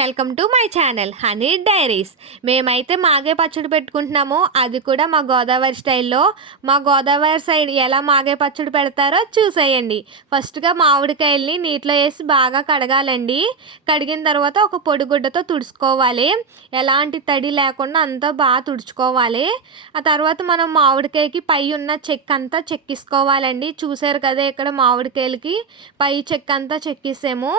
Welcome to my channel honey diaries. మేమైతే మాగే పచ్చడి పెట్టుకుంటున్నాము, అది కూడా మా గోదావరి స్టైల్లో. మా గోదావరి సైడ్ ఎలా మాగే పచ్చడి పెడతారో చూసేయండి. ఫస్ట్గా మామిడికాయల్ని నీటిలో వేసి బాగా కడగాలండి. కడిగిన తర్వాత ఒక పొడిగుడ్డతో తుడుచుకోవాలి, ఎలాంటి తడి లేకుండా అంతా బాగా తుడుచుకోవాలి. ఆ తర్వాత మనం మామిడికాయకి పై ఉన్న చెక్క అంతా చెక్కిసుకోవాలండి. చూసారు కదా, ఇక్కడ మామిడికాయలకి పై చెక్క అంతా చెక్కిసాము.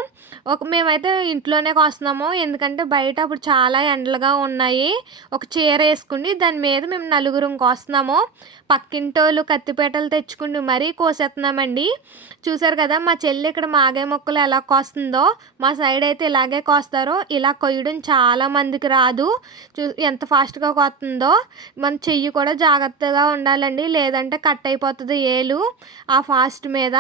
మేమైతే ఇంట్లోనే కోస్తున్నాము, ఎందుకంటే బయట అప్పుడు చాలా ఎండలుగా ఉన్నాయి. ఒక చీర వేసుకుని దాని మీద మేము నలుగురం కోస్తున్నాము. పక్కింటోళ్ళు కత్తిపేటలు తెచ్చుకుని మరీ కోసేస్తున్నామండి. చూసారు కదా, మా చెల్లి ఇక్కడ మాగే మొక్కలు ఎలా కోస్తుందో. మా సైడ్ అయితే ఇలాగే కోస్తారో. ఇలా కొయ్యడం చాలా మందికి రాదు. ఎంత ఫాస్ట్గా కోస్తుందో. మన చెయ్యి కూడా జాగ్రత్తగా ఉండాలండి, లేదంటే కట్ అయిపోతుంది ఏలు ఆ ఫాస్ట్ మీద.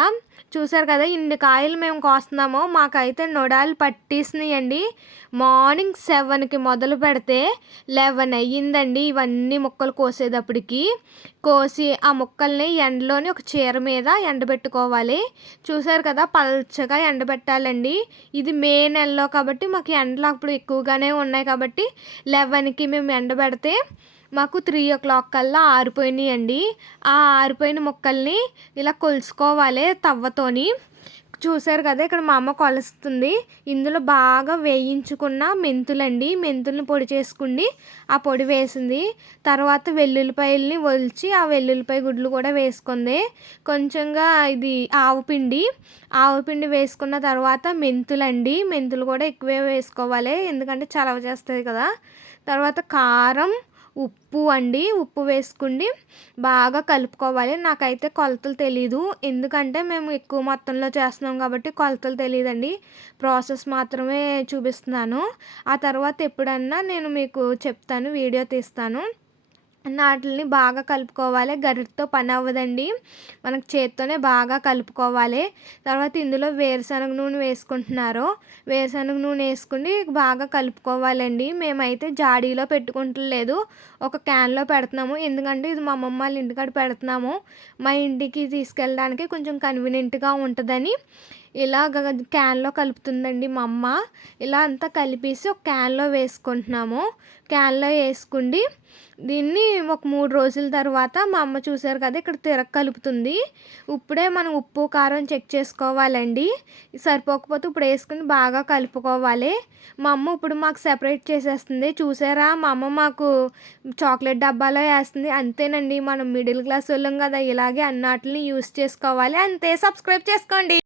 చూసారు కదా, ఇన్ని కాయలు మేము కోస్తున్నాము. మాకైతే నొడాలు పట్టేసినాయండి. మార్నింగ్ 7కి మొదలు పెడితే 11 అయ్యిందండి ఇవన్నీ ముక్కలు కోసేటప్పటికి. కోసి ఆ ముక్కల్ని ఎండలోని ఒక చీర మీద ఎండబెట్టుకోవాలి. చూసారు కదా, పల్చగా ఎండబెట్టాలండి. ఇది మే నెలలో కాబట్టి మాకు ఎండలు అప్పుడు ఎక్కువగానే ఉన్నాయి కాబట్టి 11కి మేము ఎండబెడితే మాకు 3 o'clock కల్లా ఆరిపోయినాయండి. ఆ ఆరిపోయిన ముక్కల్ని ఇలా కొలుసుకోవాలి తవ్వతోని. చూసారు కదా, ఇక్కడ మా అమ్మ కొలుస్తుంది. ఇందులో బాగా వేయించుకున్న మెంతులండి, మెంతుల్ని పొడి చేసుకుని ఆ పొడి వేసింది. తర్వాత వెల్లుల్లిపాయల్ని ఒలిచి ఆ వెల్లుల్లిపాయ గుడ్లు కూడా వేసుకుంది. కొంచెంగా ఇది ఆవుపిండి వేసుకున్న తర్వాత మెంతులండి, మెంతులు కూడా ఎక్కువే వేసుకోవాలి, ఎందుకంటే చలవ చేస్తుంది కదా. తర్వాత కారం, ఉప్పు అండి, ఉప్పు వేసుకుని బాగా కలుపుకోవాలి. నాకైతే కొలతలు తెలీదు, ఎందుకంటే మేము ఎక్కువ మొత్తంలో చేస్తున్నాం కాబట్టి కొలతలు తెలియదండి. ప్రాసెస్ మాత్రమే చూపిస్తున్నాను. ఆ తర్వాత ఎప్పుడన్నా నేను మీకు చెప్తాను, వీడియో తీస్తాను. వాటిని బాగా కలుపుకోవాలి. గరిటతో పని అవ్వదండి, మనకు చేత్తోనే బాగా కలుపుకోవాలి. తర్వాత ఇందులో వేరుశనగ నూనె వేసుకుంటున్నారు. వేరుశనగ నూనె వేసుకుని బాగా కలుపుకోవాలండి. మేమైతే జాడీలో పెట్టుకుంటలేదు, ఒక క్యాన్లో పెడుతున్నాము, ఎందుకంటే ఇది మా అమ్మమ్మ వాళ్ళ ఇంటికాడ పెడుతున్నాము. మా ఇంటికి తీసుకెళ్ళడానికి కొంచెం కన్వీనియంట్గా ఉంటుందని ఇలాగ క్యాన్లో కలుపుతుందండి మా అమ్మ. ఇలా అంతా కలిపేసి ఒక క్యాన్లో వేసుకుంటున్నాము. క్యాన్లో వేసుకుండి దీన్ని ఒక 3 రోజుల తర్వాత మా అమ్మ చూసారు కదా, ఇక్కడ కలుపుతుంది. ఇప్పుడే మనం ఉప్పు కారం చెక్ చేసుకోవాలండి. సరిపోకపోతే ఇప్పుడు వేసుకుని బాగా కలుపుకోవాలి. మా అమ్మ ఇప్పుడు మాకు సెపరేట్ చేసేస్తుంది. చూసారా, మా అమ్మ మాకు చాక్లెట్ డబ్బాలో వేస్తుంది. అంతేనండి, మనం మిడిల్ క్లాస్ వాళ్ళం కదా, ఇలాగే అన్నిటిని యూస్ చేసుకోవాలి. అంతే. సబ్స్క్రైబ్ చేసుకోండి.